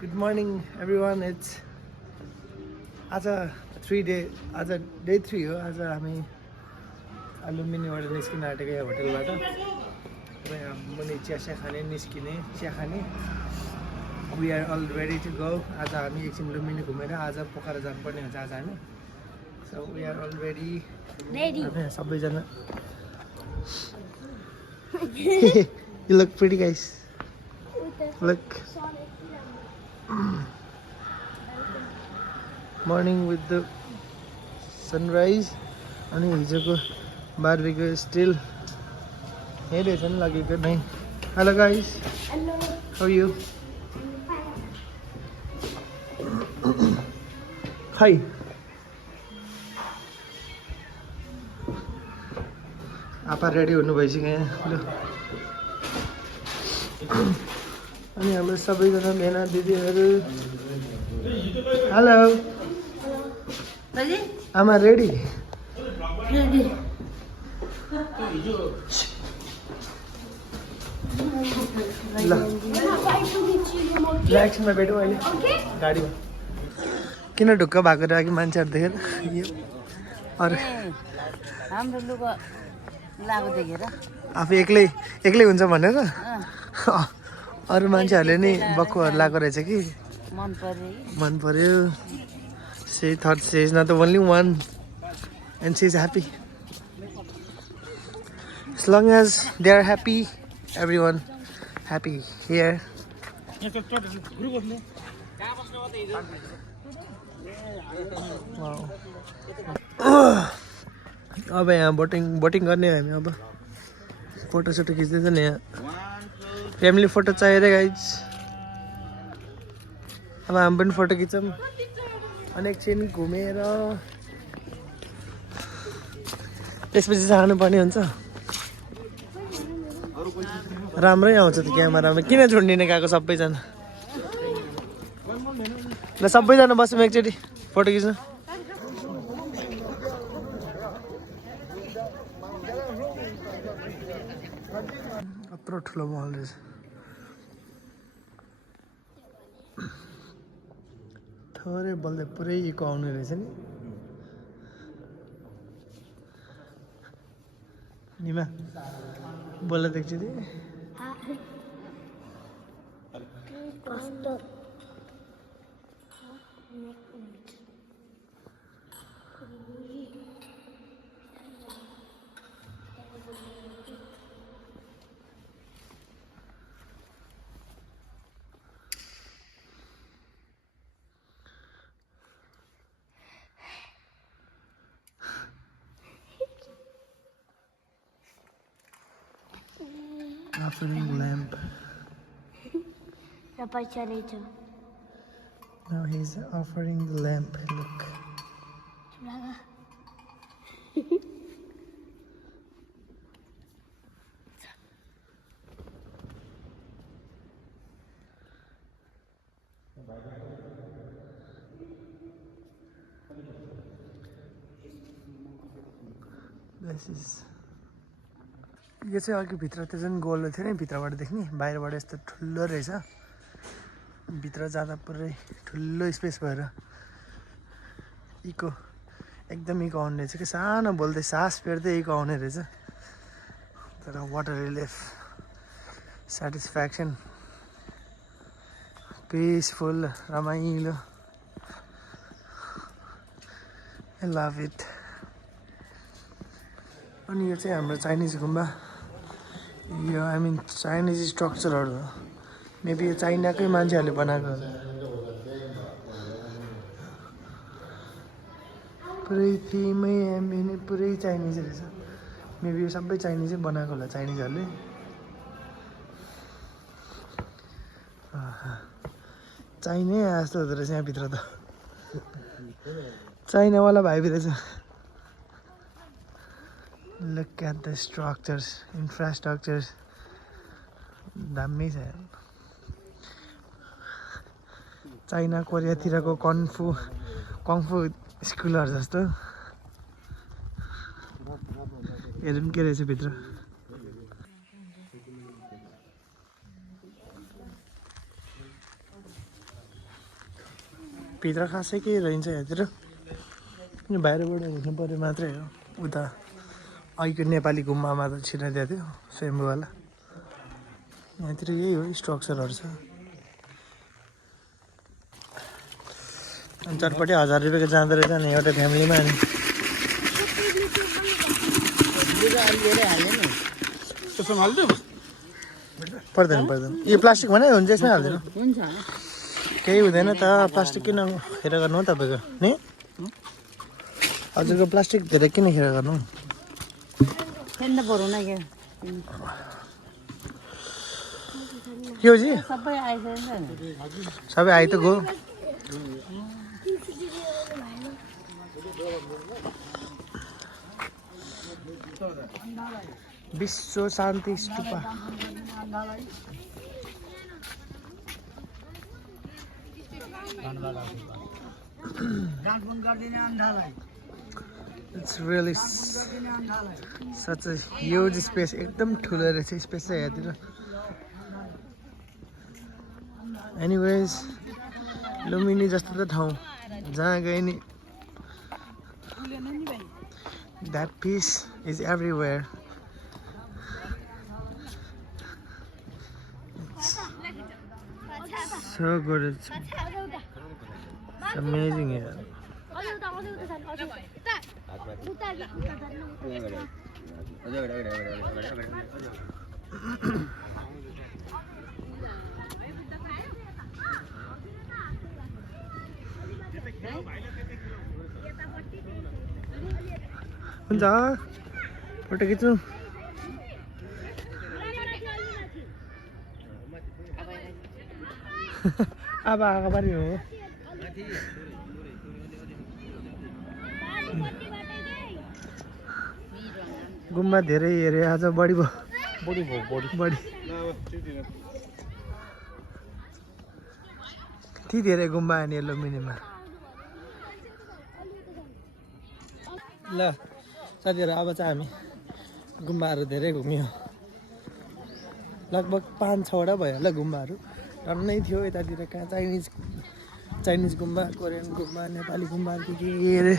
Good morning everyone. It's आज 3 day आज day 3 हो. आज हामी लुम्बिनीबाट निस्किन आँटेको यहाँ होटलबाट र यहाँ मुनि चिया खाने निस्किने चिया खाने. We are all ready to go. आज हामी एकछिन लुम्बिनी घुमेर आज पोखरा जानुपर्ने हुन्छ आज हामी. So we are all ready. सबैजना. You look pretty guys. Look. Morning with the sunrise अनि हिजोको बारबेक्यू स्टिल हेरेछन् लगेको नै. Hello guys. Hello. How are you? Hi. आपा रेडी हुनु भइसक्यो यहाँ. अनि हाम्रो सबैजना मेना दिदीहरू. हेलो. आमा रेडी. ल एकछिनमा भेटौँ अहिले गाडीमा. किन ढुक्क भएको र अघि मान्छेहरू देखेर अरू हाम्रो लुगा लगाएको देखेर आफू एक्लै हुन्छ भनेर अरू मान्छेहरूले नि बक्खुहरू लगाएको रहेछ कि मन पर्यो. She thought she is not the only one and she is happy. As long as they are happy, everyone happy here. Wow. अब यहाँ बोटिङ गर्ने हामी. अब फोटो सोटो खिच्दैछ नि यहाँ. फ्यामिली फोटो चाहियो रे गाइज. अब हामी पनि फोटो खिच्छौँ अनि एकछिन घुमेर त्यसपछि जानुपर्ने हुन्छ. राम्रै आउँछ त क्यामेरामा. किन झुन्डिने गएको सबैजना. ल सबैजना बस्यौँ एकचोटि फोटो खिच्नु. यत्रो ठुलो महल रहेछ. थोरै बल्दै पुरै इको आउने रहेछ नि. निमा बोल देख्छु the. Offering lamp. Now he's offering the lamp. Look. This is. यो चाहिँ अघि भित्र त्यो जुन गोलो थियो नि भित्रबाट देख्ने बाहिरबाट यस्तो ठुलो रहेछ. भित्र जाँदा पुरै ठुलो स्पेस भएर इको एकदम इको आउने रहेछ कि. सानो बोल्दै सास फेर्दै इको आउने रहेछ. तर वाटर रिलिफ सेटिस्फ्याक्सन पिसफुल रमाइलो. I love it. अनि यो चाहिँ हाम्रो चाइनिज गुम्बा. यो आई मिन चाइनिज स्ट्रक्चरहरू हो. मेबी यो चाइनाकै मान्छेहरूले बनाएको होला. पुरै थिमै पुरै चाइनिज रहेछ. मेबी यो सबै चाइनिजै बनाएको होला चाइनिजहरूले. चाइनै आए जस्तो हुँदो रहेछ यहाँभित्र त. चाइनावाला भाइ रहेछ. Look at the structures, infrastructures. दामी छ. चाइना कोरियातिरको कङ्फु स्कुलहरू जस्तो. हेरौँ के रहेछ भित्र. भित्र खासै केही रहन्छ यहाँतिर यो बाहिरबाट हेर्नु पऱ्यो मात्रै हो उता अघिको नेपाली गुम्बामा त छिराइदिएको थियो स्वयम्भूवाला यहाँतिर यही हो स्ट्रक्चरहरू छ अनि चटपटी 1000 रुपियाँको जाँदो रहेछ नि एउटा फ्यामिलीमा नि पर्दैन यो प्लास्टिक भने हुन्छ यसमा हाल्दैन केही हुँदैन त प्लास्टिक किन खेर गर्नु हो तपाईँको नि हजुरको प्लास्टिक धेरै किन खेर गर्नु के हो जी सबै आइ त गयो विश्व शान्ति stupa It's really such a huge space. एकदम ठुलो रहेछ स्पेस चाहिँ यहाँतिर एनिवेज लुम्बिनी जस्तो त ठाउँ जहाँ गए नि that peace is everywhere. It's so good. It's amazing here. हुन्छ फोटो खिच्नु अब आएको पारि हो गुम्बा धेरै हेरे आज बढी ती धेरै गुम्बा आने लुम्बिनीमा ल साथीहरू अब चाहिँ हामी गुम्बाहरू धेरै घुम्यो लगभग 5-6वटा भयो होला गुम्बाहरू टन्नै थियो यतातिर कहाँ चाइनिज गुम्बा कोरियन गुम्बा नेपाली गुम्बाहरू के अरे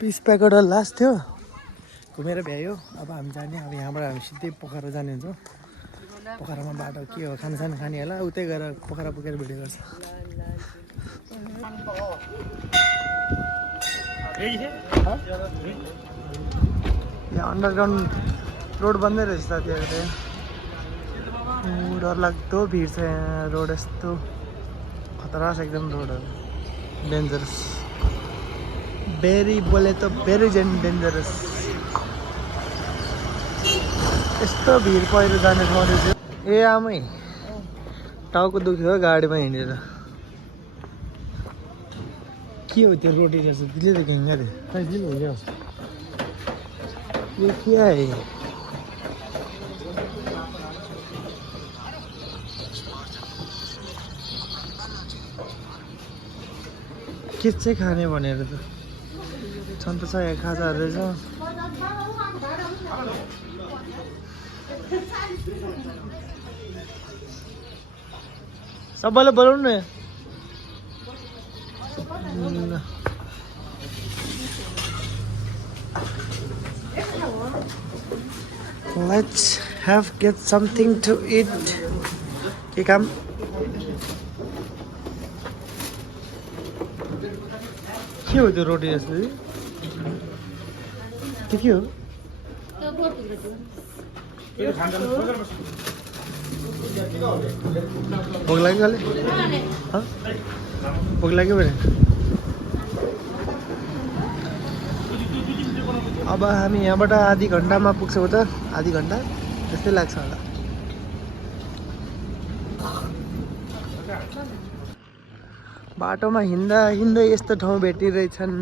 पिस प्याकेट लास्ट थियो घुमेर भ्यायो अब हामी जाने अब यहाँबाट हामी सिधै पोखरा जाने हुन्छौँ पोखरामा बाटो के हो खानसान खाने होला उतै गएर पोखरा पुगेर भिडियो गर्छ यहाँ अन्डरग्राउन्ड रोड बन्दै रहेछ साथीहरू डरलाग्दो भिड छ यहाँ रोड यस्तो खतरा छ एकदम रोडहरू डेन्जरस भेरी बोले त भेरी डेन्जरस यस्तो भिड पहिरो जाने ठाउँ रहेछ ए आमै टाउको दुख्यो गाडीमा हिँडेर के हो त्यो रोटी रहेछ दिले त घेङ्गा रे दिल हो क्या यो के है के चाहिँ खाने भनेर त छन् त छ यहाँ खाजाहरू रहेछ सबैलाई बोलाउनु न Let's get something to eat. के काम के हो त्यो रोटी जस्तो त्यो के हो भोक लाग्यो अहिले भोक लाग्यो भने अब हामी यहाँबाट आधी घन्टामा पुग्छौँ त आधी घन्टा त्यस्तै लाग्छ होला बाटोमा हिँड्दा हिँड्दै यस्तो ठाउँ भेटिरहेछन्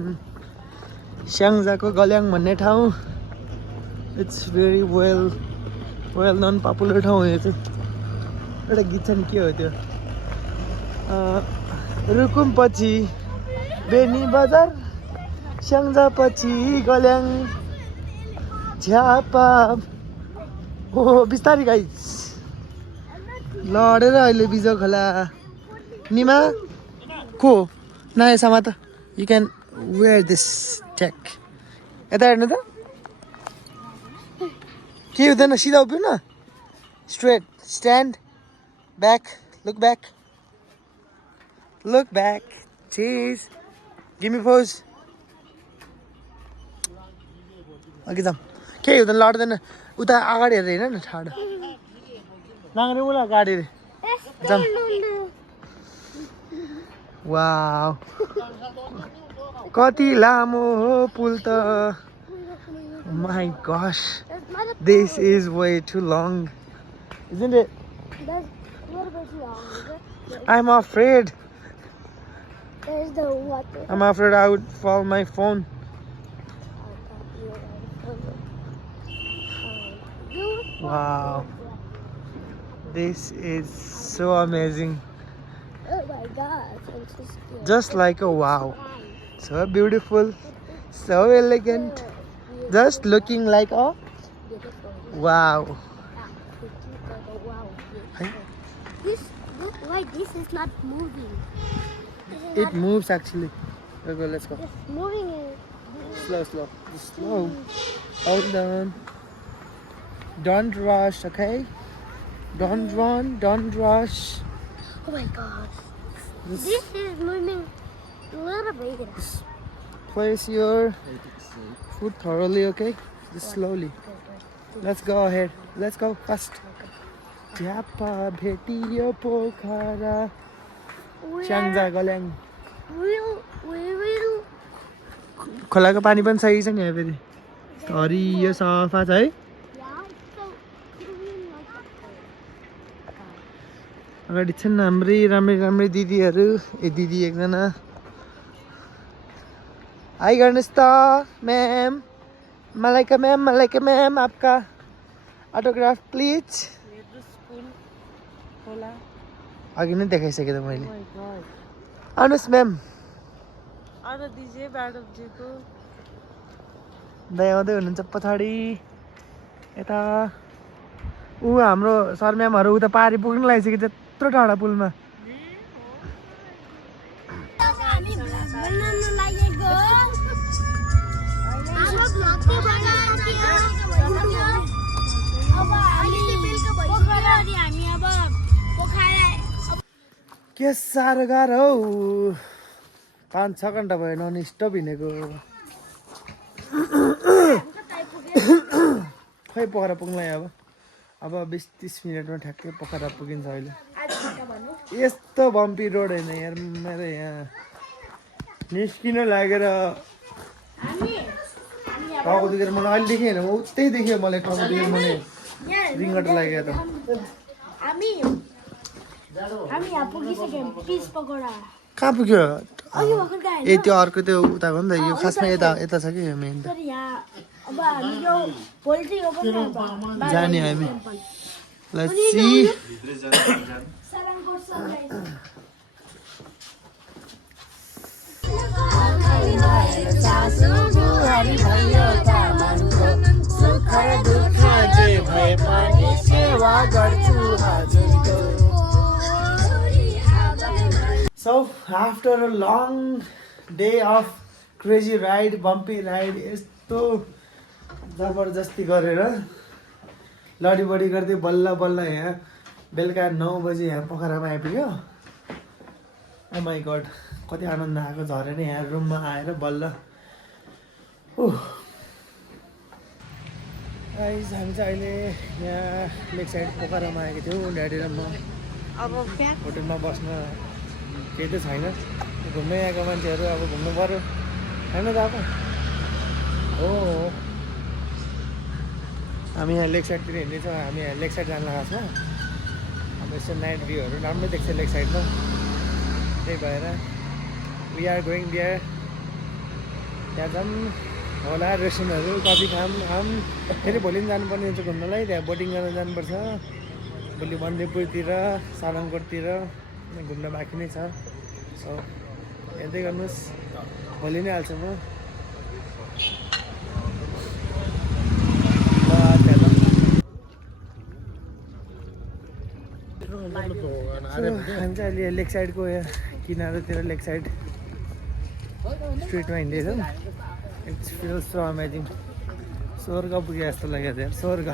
स्याङ्जाको गल्याङ भन्ने ठाउँ it's very well known popular ठाउँ यो चाहिँ एउटा गीत छ नि के हो त्यो रुकुम पछि बेनी बजार स्याङ्जा पछि गल्याङ झ्यापा हो बिस्तारी गाइस लडेर अहिले बिजो खोला निमा को नयाँ समात you can wear this tag यता हेर्नु त के हुँदैन सिधा उभिउ न straight stand back look back cheese give me pose अघि जाऊँ केही हुँदैन लड्दैन उता अगाडि हेरेर हेर न ठाडो नाङ्रे उला गाडी रे जाऊँ वाउ कति लामो हो पुल त my gosh this is way too long isn't it I'm afraid There's the water. I'm afraid I would fall my phone wow this is so amazing Oh my gosh, I'm so scared. just like a wow so beautiful so elegant just looking like a Beautiful. wow Looking like a wow. Hey. This, why this is not moving? it moves actually okay let's go It's moving. Is slow just slow hold on don't rush okay don't run don't rush oh my gosh. just This is moving a little bit. place your foot thoroughly okay just slowly let's go ahead let's go fast Japa bhetiyo pokhara च्याङ्जा गल्याङ We will. खोलाको पानी पनि सही छ नि यहाँ फेरि हरियो सफा छ है Yeah, so moving like that. अगाडि छन् राम्रै दिदीहरू ए दिदी एकजना हाई गर्नुहोस् त म्याम मलाई म्याम आपका अटोग्राफ प्लिज अघि नै देखाइसकेँ त मैले आउनुहोस् म्याम दाइ आउँदै हुनुहुन्छ पछाडि यता ऊ हाम्रो सर म्यामहरू उता पारि पुग्नु लागिसक्यो त्यत्रो टाढा पुलमा हामी बनाउन लागेको हाम्रो भ्लग चाहिँ बनाइसक्यो अब हामी पोखरा अनि हामी अब पोखरा के साह्रो गाह्रो हौ 5-6 घन्टा भयो नन स्टप हिँडेको खै पोखरा पुग्नु अब 20-30 मिनटमा ठ्याक्कै पोखरा पुगिन्छ अहिले यस्तो बम्पी रोड होइन यार मेरो यहाँ निस्किनु लागेर टाउको दुखेर मलाई अहिले देखेँ होइन उतै देखेँ मलाई टाउको दुखेर मलाई रिङ्गट लाग्यो त हामी यहाँ पुगिसक्यौँ पिस पकौडा कहाँ पुग्यो अघि भर्खर गयो ए त्यो अर्को त्यो उता हो नि त यो खासमा यता छ कि यो मेन त तर यहाँ अब हामी यो भोलि चाहिँ यो पनि अब जाने हामी let's see Sarangkot sunrise So after a long day of crazy ride, bumpy ride, यस्तो जबरजस्ती गरेर लडीबडी गर्दै बल्ल बल्ल यहाँ बेलुका 9 बजी यहाँ पोखरामा आइपुग्यो ओ माई गड कति आनन्द आएको झरेर यहाँ रुममा आएर बल्ल गाइस हामी चाहिँ अहिले यहाँ लेक साइड पोखरामा आएको थियौँ ड्याडी र म अब होटेलमा बस्न केही त छैन घुम्न आएको मान्छेहरू अब घुम्नु पऱ्यो होइन त अब हो हामी यहाँ लेक साइडतिर हिँड्दैछौँ हामी यहाँ लेक साइड जान लगाएको छौँ अब यसो नाइट भ्यूहरू राम्रो देख्छ लेक साइडमा त्यही भएर वी आर गोइङ देयर त्यहाँ जाऊँ होला रेस्टुरेन्टहरू कफी खाम फेरि भोलि पनि जानुपर्ने हुन्छ घुम्नलाई त्यहाँ बोटिङ गर्न जानुपर्छ भोलि बन्दीपुरतिर सारङकोटतिर घुम्न बाँकी नै छ सो हेर्दै गर्नुहोस् भोलि नै हाल्छु म हामी चाहिँ अहिले लेक साइडको किनारातिर लेक साइड स्ट्रिटमा हिँड्दैछौँ इट्स फिल्स सो अमेजिङ स्वर्ग पुगे जस्तो लाग्यो यार स्वर्ग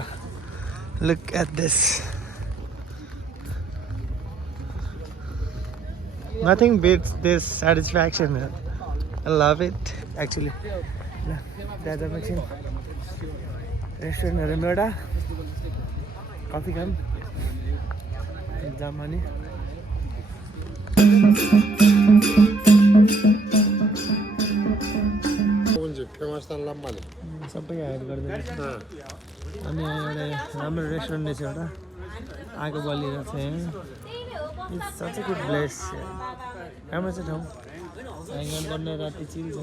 look at this nothing beats this satisfaction I love it actually ल जाँदा एकछिन रेस्टुरेन्टहरूमा एउटा कफी खाऊँ जाम अनि सबै हाइड गर्दैन अनि एउटा राम्रो रेस्टुरेन्ट रहेछ एउटा आगो बलिरहेको छ यहाँ it's such a good place राम्रो छ ठाउँ ह्याङ गर्ने राति चिल छ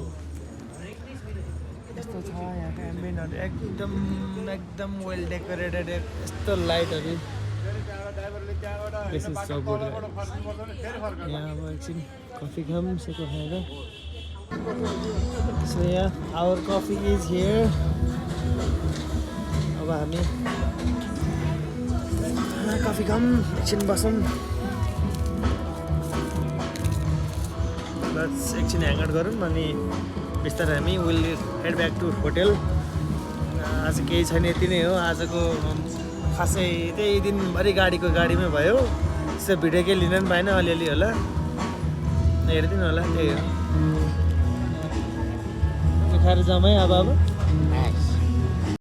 यस्तो छ यहाँको एम्बियनहरू एकदम वेल डेकोरेटेड यस्तो लाइटहरू दिस इज सो गुड यहाँ अब एकछिन कफी खाऊँ सेको खाएर सो यहाँ आवर कफी इज हियर अब हामी कफी खाऊँ एकछिन बसौँ बस एकछिन ह्याङआउट गरौँ अनि बिस्तारै हामी will head back to hotel आज केही छैन यति नै हो आजको खासै त्यही दिनभरि गाडीमै भयो त्यसो भिडियो केही लिन पनि पाएन अलिअलि होला हेरिदिनु होला त्यही हो खाएर जाउँ है अब